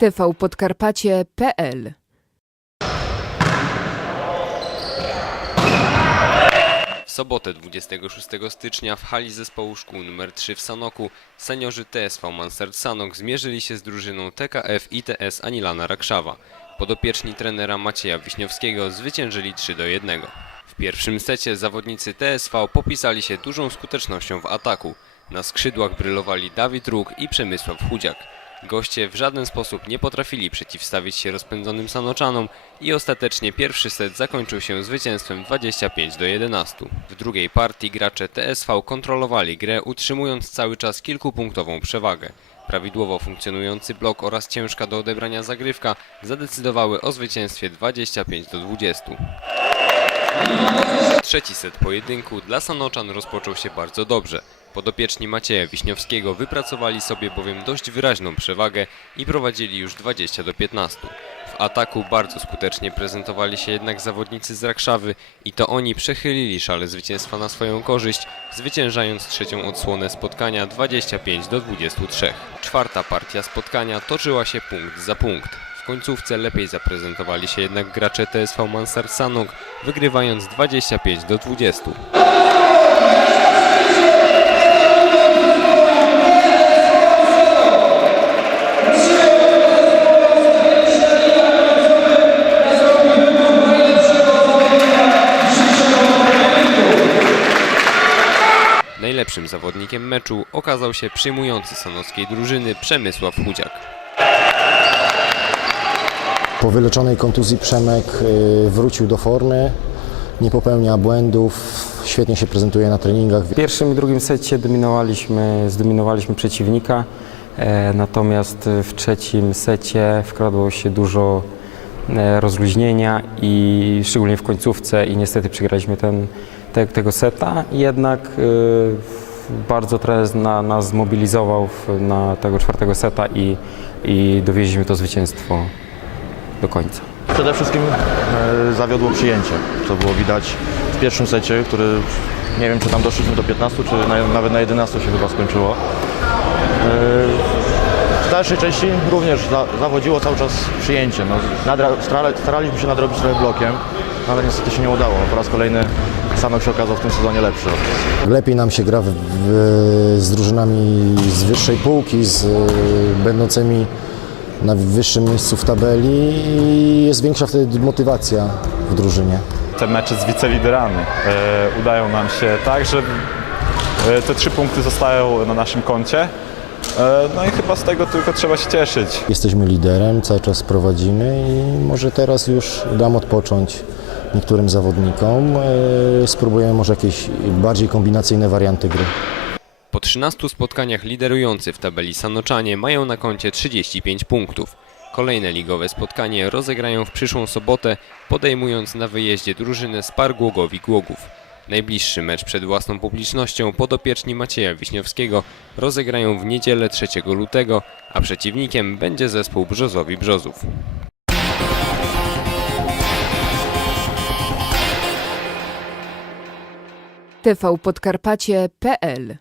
tvpodkarpacie.pl W sobotę 26 stycznia w hali zespołu szkół nr 3 w Sanoku seniorzy TSV Mansard Sanok zmierzyli się z drużyną TKF ITS Anilana Rakszawa. Podopieczni trenera Macieja Wiśniowskiego zwyciężyli 3 do 1. W pierwszym secie zawodnicy TSV popisali się dużą skutecznością w ataku. Na skrzydłach brylowali Dawid Róg i Przemysław Chudziak. Goście w żaden sposób nie potrafili przeciwstawić się rozpędzonym Sanoczanom i ostatecznie pierwszy set zakończył się zwycięstwem 25 do 11. W drugiej partii gracze TSV kontrolowali grę, utrzymując cały czas kilkupunktową przewagę. Prawidłowo funkcjonujący blok oraz ciężka do odebrania zagrywka zadecydowały o zwycięstwie 25 do 20. Trzeci set pojedynku dla Sanoczan rozpoczął się bardzo dobrze. Podopieczni Macieja Wiśniowskiego wypracowali sobie bowiem dość wyraźną przewagę i prowadzili już 20 do 15. W ataku bardzo skutecznie prezentowali się jednak zawodnicy z Rakszawy i to oni przechylili szale zwycięstwa na swoją korzyść, zwyciężając trzecią odsłonę spotkania 25 do 23. Czwarta partia spotkania toczyła się punkt za punkt. W końcówce lepiej zaprezentowali się jednak gracze TSV Mansar Sanok, wygrywając 25 do 20. Najlepszym zawodnikiem meczu okazał się przyjmujący sanockiej drużyny Przemysław Chudziak. Po wyleczonej kontuzji Przemek y, wrócił do formy, nie popełnia błędów, świetnie się prezentuje na treningach. W pierwszym i drugim secie dominowaliśmy, zdominowaliśmy przeciwnika, e, natomiast w trzecim secie wkradło się dużo e, rozluźnienia i szczególnie w końcówce i niestety przegraliśmy ten, te, tego seta. Jednak e, bardzo trener na, nas zmobilizował w, na tego czwartego seta i, i dowieźliśmy to zwycięstwo do końca. Przede wszystkim e, zawiodło przyjęcie, co było widać w pierwszym secie, który nie wiem czy tam doszliśmy do 15, czy na, nawet na 11 się chyba skończyło. E, w dalszej części również za, zawodziło cały czas przyjęcie. No, nadra, starali, staraliśmy się nadrobić trochę blokiem, ale niestety się nie udało. Po raz kolejny Sanok się okazał w tym sezonie lepszy. Lepiej nam się gra w, w, z drużynami z wyższej półki, z y, będącymi na wyższym miejscu w tabeli i jest większa wtedy motywacja w drużynie. te mecze z wiceliderami e, udają nam się tak, że e, te trzy punkty zostają na naszym koncie. E, no i chyba z tego tylko trzeba się cieszyć. Jesteśmy liderem, cały czas prowadzimy i może teraz już dam odpocząć niektórym zawodnikom. Y, Spróbujemy może jakieś bardziej kombinacyjne warianty gry. Po 13 spotkaniach liderujący w tabeli Sanoczanie mają na koncie 35 punktów. Kolejne ligowe spotkanie rozegrają w przyszłą sobotę, podejmując na wyjeździe drużynę z Par Głogowi Głogów. Najbliższy mecz przed własną publicznością podopieczni Macieja Wiśniowskiego rozegrają w niedzielę 3 lutego, a przeciwnikiem będzie zespół Brzozowi Brzozów. tvpodkarpacie.pl